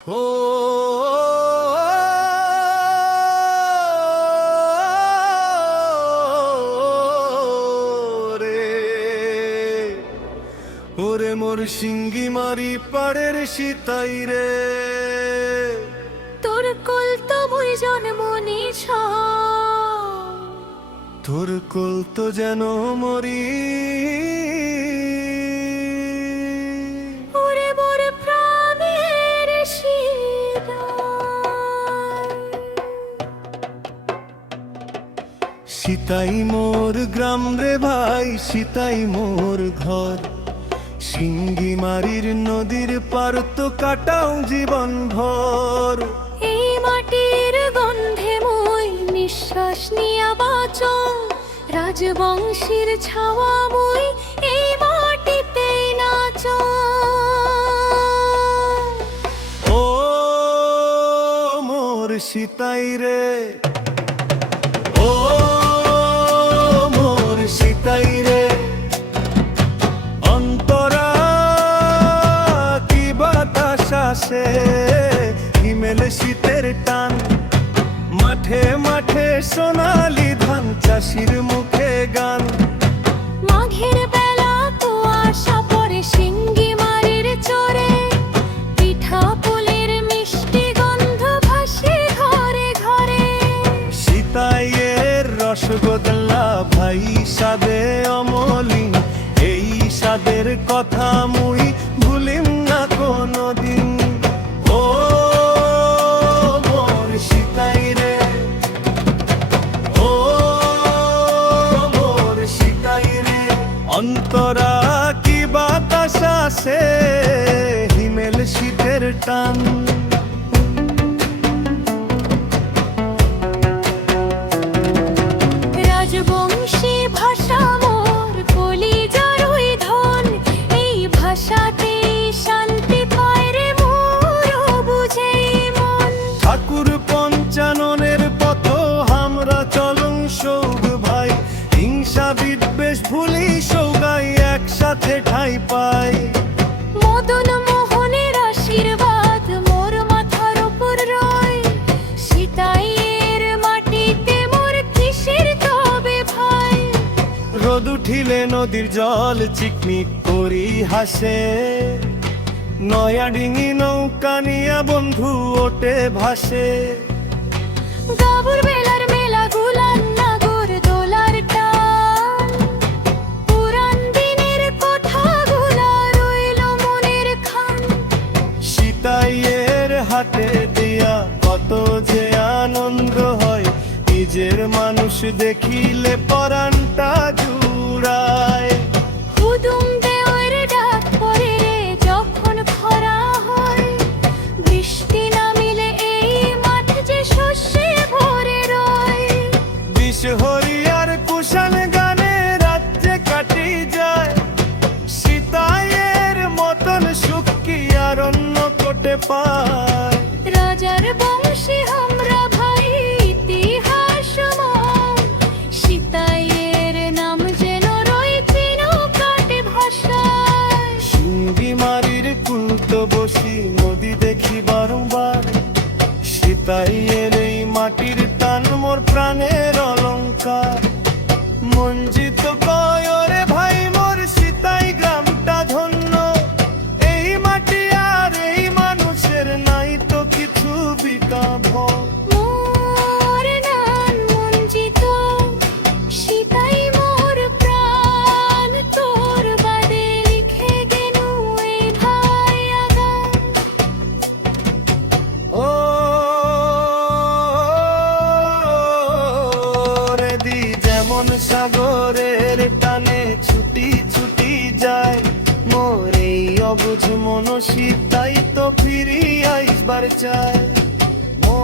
ও রে ওরে মোর সিঙ্গি মারি পাড়ের সীতাই রে, তোর কোল তো মুই জন্ম নিছ, তোর কোল তো যেন মরি ওরে মোর প্রাণের সীতা। সীতাই মোর গ্রাম রে ভাই, সীতাই মোর ঘর, সিঙ্গি মারির নদীর পার তো কাটাও জীবন ভর। এই মাটির গন্ধে মই নিঃশ্বাস নিয়া বাঁচং, রাজবংশীর ছাওয়া মই এই মাটিতেই নাচং। ও মোর সীতাই রে, ও মোর সীতাই রে, অন্তরা কি বাতাস আসে, হিমেল শীতের টান, মাঠে মাঠে সোনালি ধান, চাষির মুখে গান। মাঘের বেলা কুয়াশা পড়ে সিঙ্গি মারির চরে, পিঠা পুলির মিষ্টি গন্ধ ভাসে ঘরে ঘরে। সীতাইয়ের রসগোল্লা ভাই সাদে অমলিন, এই সাদের কথা মুই ভুলিম না কোনদিন। ও মোর সীতাই রে, ও মোর সীতাই রে, অন্তরা কি বাতাস আসে, হিমেল শীতের টান। রাজবংশী ভাষা মোর কলিজার ওই ধন, এই ভাষাতেই শান্তি পায় রে মোর বুঝে মন। ঠাকুর পঞ্চাননের পথ আমরা চলং সৌগ ভাই, হিংসা বিদ্বেষ ভুলি সৌগাই একসাথে ঠাই পাই। মদন মোহনের আশীর্বাদ মোর মাথার উপর রয়, সীতাইয়ের মাটিতে মোর কিসের তবে ভাই। রোদ উঠিলে নদীর জল চিকমিক করি হাসে, নয়া ডিঙি নৌকা নিয়া বন্ধু ওটে ভাসে। গাবুর বেলার মেলা গুলান নাগর দোলার টান, পুরান দিনের কথাগুলা রইল মনের খান। সীতাইয়ের হাতে দিয়া কত যে আনন্দ হয়, নিজের মানুষ দেখিলে পরাণটা জুড়ায়। হুদুম দেওয়ার ডাক পড়ে রে যখন খরা হয়, বৃষ্টি নামিলে এই মাঠ যে শস্যে ভরে রয়। বিষ হরিয়ার কুশান গানে রাজ্যে কাটি যায়, সীতাইয়ের মতন সুখ কি আর অন্য কোটে পায়। রাজার বংশী আমরা ভাই ইতিহাস ময়, সীতাইয়ের নাম যেন রয়েছে নৌকাটে ভাষায়। সিঙ্গি মারির কুন্ত বসি নদী দেখি বারংবার, সীতাইয়ের এই মাটির টান মোর প্রাণের অলংকার। মঞ্জিত কয় রে ভাই মোর সীতাই গ্রামটা ধন্য, এই মাটি আর এই মানুষের নাই তো কিছু বিকাভ। মোর নাম মঞ্জিত, সীতাই মোর প্রাণ, তোর বাদে লিখে গেনু এই ভাই আগান। ও রে দি যেমন সাগরের টানে ছুটি ছুটি যায়, মোর এই অবুঝ মন সীতাই তো ফিরি আইবার চায়। ও